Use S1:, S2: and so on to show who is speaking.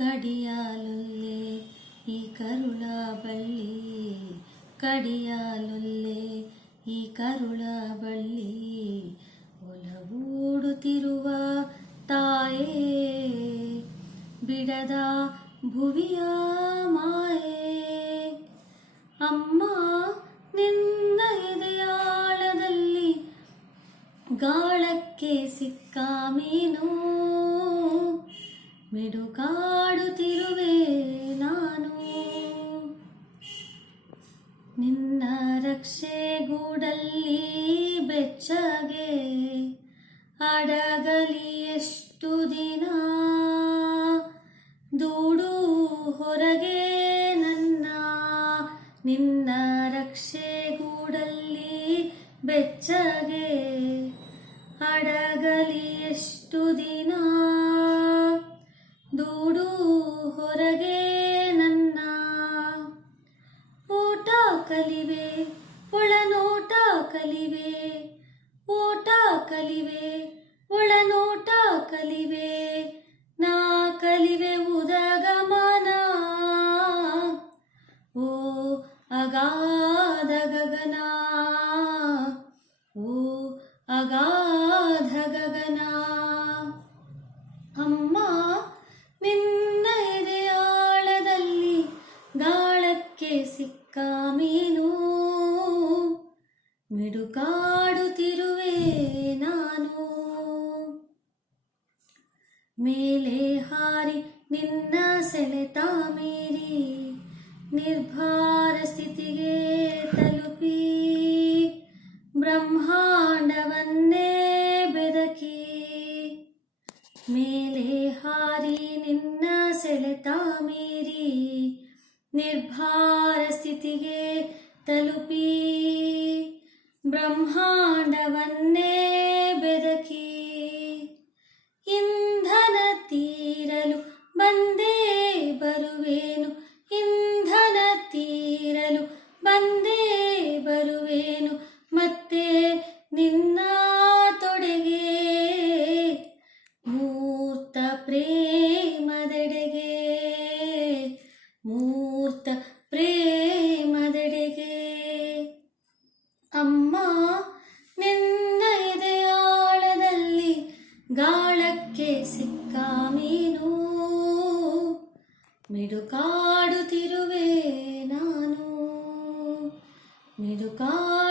S1: ಕಡಿಯಾಲೊಲ್ಲೆ, ಈ ಕರುಳ ಬಳ್ಳಿ ಕಡಿಯಾಲೊಲ್ಲೆ, ಈ ಕರುಳ ಬಳ್ಳಿ ಒಲವೂಡುತ್ತಿರುವ ತಾಯೇ, ಬಿಡದ ಭುವಿಯ ಅಮ್ಮ, ನಿನ್ನ ಎದೆಯಾಳದಲ್ಲಿ ಗಾಳಕ್ಕೆ ಸಿಕ್ಕ ಮೀನು. ನಿನ್ನ ರಕ್ಷೆ ಗೂಡಲ್ಲಿ ಬೆಚ್ಚಗೆ ಅಡಗಲಿ ಎಷ್ಟು ದಿನ? ದೂಡು ಹೊರಗೆ ನನ್ನ ನಿನ್ನ ರಕ್ಷೆ ಗೂಡಲ್ಲಿ ಬೆಚ್ಚಗೆ ಅಡಗಲಿ ಎಷ್ಟು ದಿನ? ಕಲಿವೆ, ಒಳನೋಟ ಕಲಿವೆ, ನಾ ಕಲಿವೆ ಉದಗಮನ. ಓ ಅಗಾಧ ಗಗನ. ಓ ಅಗಾಧ ಗಗನ. ಅಮ್ಮ, ನಿನ್ನ ಎದೆಯಾಳದಲ್ಲಿ ಗಾಳಕ್ಕೆ ಸಿಕ್ಕ ಮೀನು. ಮಿಡುಕಾಡುತ್ತಿರುವೆ ಮೇಲೆ ಹಾರಿ ನಿನ್ನ ಸೆಳೆತ ಮೀರಿ ನಿರ್ಭಾರ ಸ್ಥಿತಿಗೆ ತಲುಪಿ ಬ್ರಹ್ಮಾಂಡವನ್ನೇ ಬೆದಕಿ ಮೇಲೆ ಹಾರಿ ನಿನ್ನ ಸೆಳೆತ ಮೀರಿ ನಿರ್ಭಾರ ಸ್ಥಿತಿಗೆ ತಲುಪಿ ಬ್ರಹ್ಮಾಂಡವನ್ನೇ ಗಾಳಕ್ಕೆ ಸಿಕ್ಕ ಮೀನು. ಮಿಡುಕಾಡುತ್ತಿರುವೆ ನಾನು. ಮಿಡುಕಾ